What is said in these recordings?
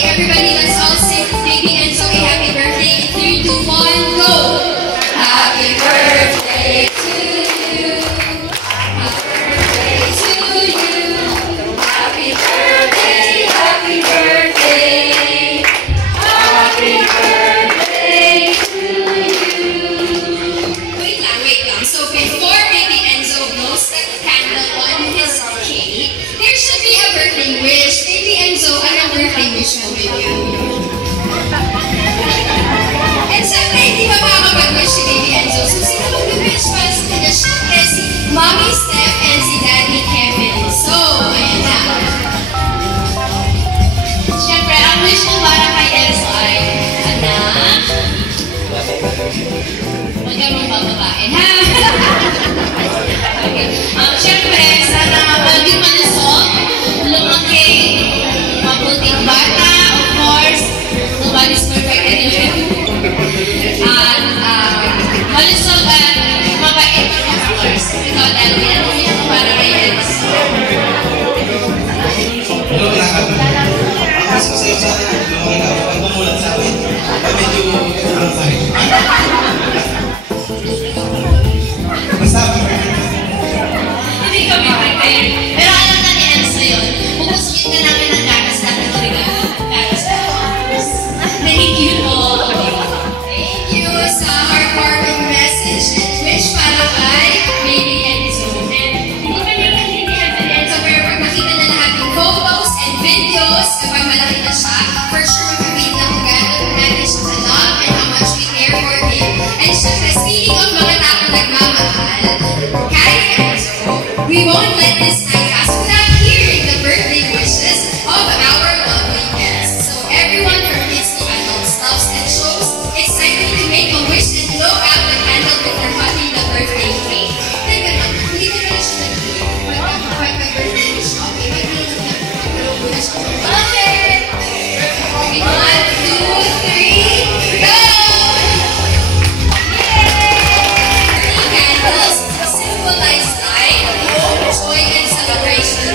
Okay, everybody, let's all sing Baby Enzo a happy birthday. 3, 2, 1, go! Happy birthday to you. Happy birthday to you. Happy birthday, happy birthday. Happy birthday to you. Wait lang. So before Baby Enzo blows the candle on his cake, there should be a birthday wish. Baby Enzo, anong birthday wish mo, baby? And syempre, hindi ba makakapag-wish si Baby Enzo? So sino mag-wish para sa kanya? Syempre, si Mommy Steph and si Daddy Kevin. So, ayan na. Syempre, ang wish ko para kay Enzo ay, anak, huwag ka mong bababain, ha? Okay. Syempre, sana maging malusog, lumaki, mabuting bata, of course, nobody's perfect anyway. At malusog at mabait, of course. Ikaw, Daddy, ano yung para kay Enzo? Hello, lahat. Ang mas masaya sa atin, pag bumulat sa akin, medyo ang sakit. Basta, hindi kami prepare. Pero alam na ni Enzo yun. Pupusukin ka namin ng gatas natin regalo. Gatas na. Thank you po. Thank you sa heartwarming message and wish para kay Baby Enzo. And hindi pa niya maintindihan si Enzo, pero pag makita na lahat yung photos and videos, kapag malaki na siya, for sure makakita na kung gano'n natin siya sa love and how much we care for him. And syempre, speaking of mga tao nagmamahal, kahit Enzo, we won't let this night pass without hearing the birthday wishes of our lovely guests. So everyone from kids to adults loves and shows excitement to make a wish and blow out the candle before cutting the birthday cake. Teka lang, hindi ko na siya nag-do. Pag-birthday wish, okay, mag-do na siya. Okay! 1, 2, 3, go! Yay! Candles symbolize light, hope, joy, and celebration.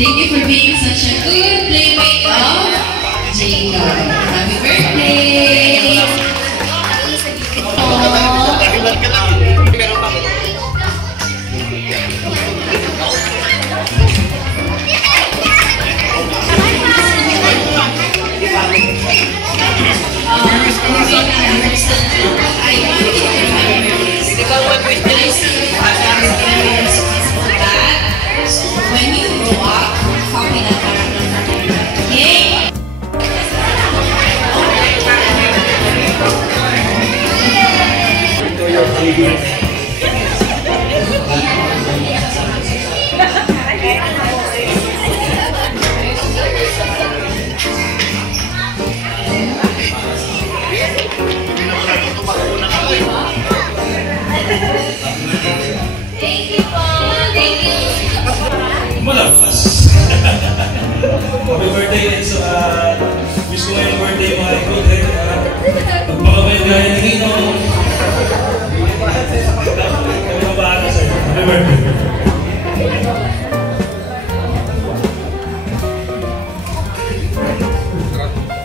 Thank you for being such a good playmate of Jacob. Happy birthday! When you grow up, copy that character. Okay? Thank you, Paul. Thank you. Malakas. Happy birthday, Enzo. Wish ko ngayong birthday mga good health. Magpakabait gaya ng ino. Kami mabahagi sa'yo. Happy birthday.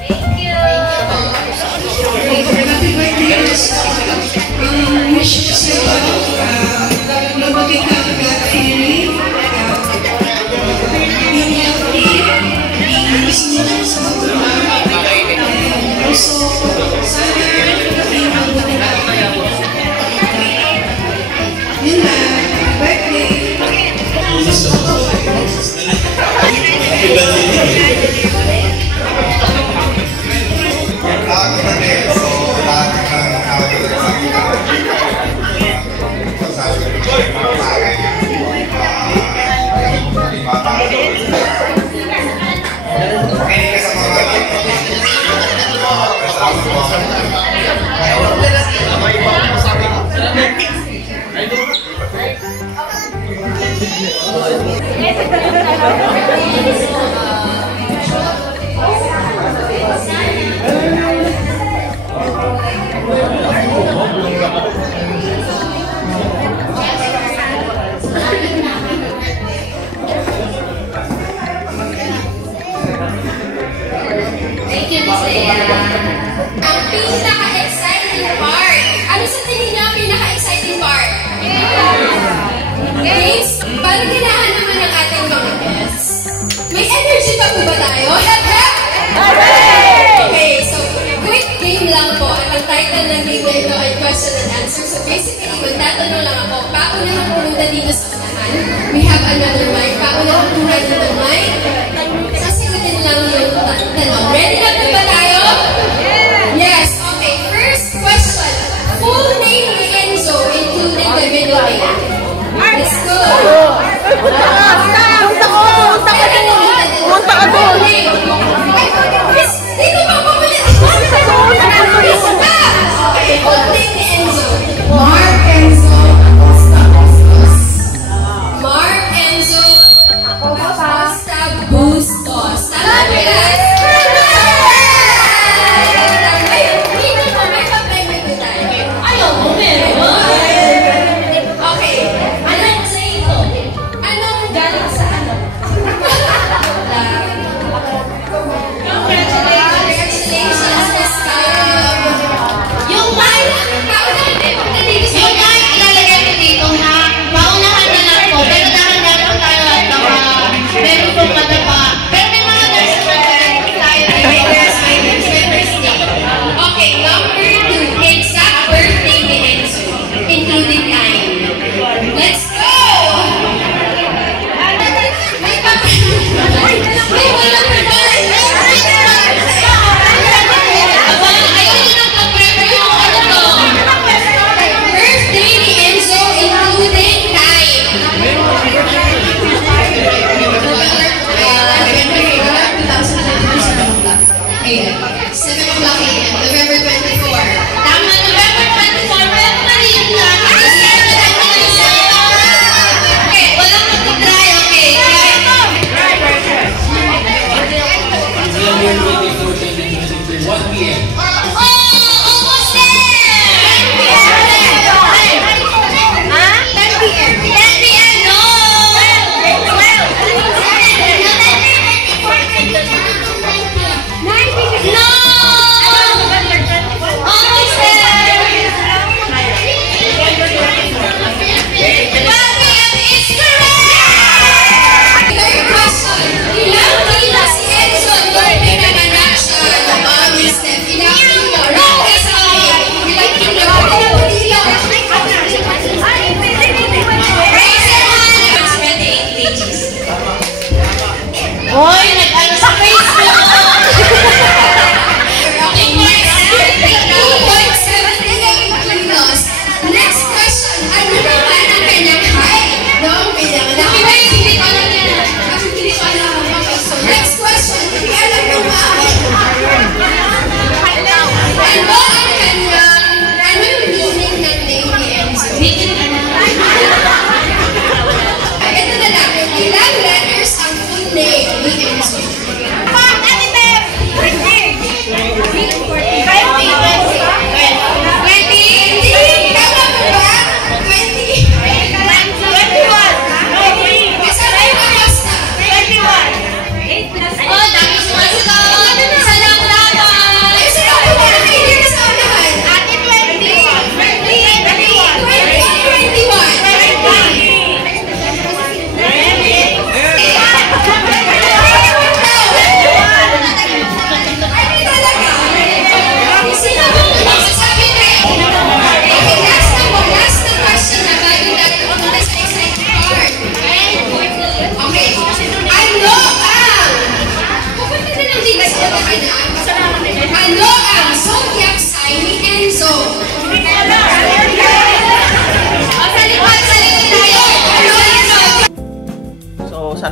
Thank you. Happy birthday, Enzo. Wish ko sa'yo. Lumaki ka agad, Henry. Thank you, Miss Leia. Ang pinaka-exciting part. Ano sa tingin niyo ang pinaka-exciting part? Games? Parang ganahan naman ng ating mga guests. May energy pa po ba tayo? Okay, so quick game lang po. Ang title ng game na ito ay question and answer. So basically, magtatanong lang ako. Paunahang pumunta dito sa unahan. We have another mic. Paunahang pumunta dito ng mic. Sasagutin lang yung tanong. Ready na po ba tayo? Yes. Okay, first question. Full name ni Enzo, including the middle name. Let's go. Punta ka doon. Dito pa po ulit. Okay, full name ni Enzo. Mark Enzo Acosta Bustos. Mark Enzo Acosta Bustos. Tama ba yan? Dito po may pa-premyo po tayo. Ayaw mo, meron. Okay. Anong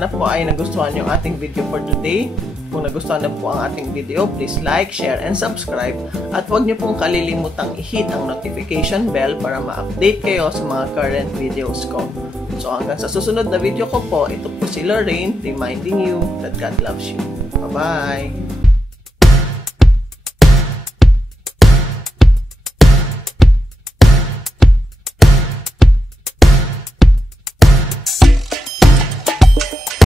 sana po ay nagustuhan yung ating video for today. Kung nagustuhan na po ang ating video, please like, share, and subscribe. At huwag niyo pong kalilimutang i-hit ang notification bell para ma-update kayo sa mga current videos ko. So hanggang sa susunod na video ko po, ito po si Lorraine reminding you that God loves you. Bye-bye!